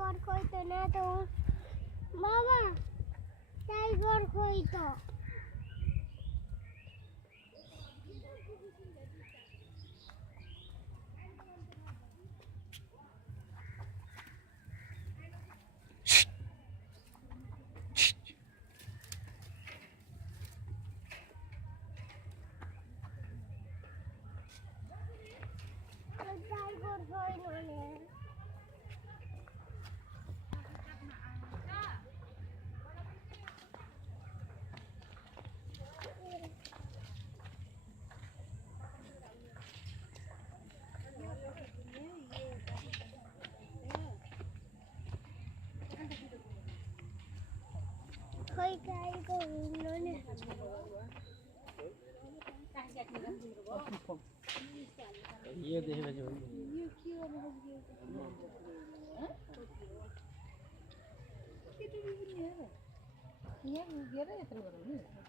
Tiger কইতো না তো বাবা টাইগার কইতো টাইগার কইতো না Khơi cây cùng nữa nè. ये देखेगा जो ये क्यों नहीं ये भी नहीं है ये भी गिरा है इतना बड़ा नहीं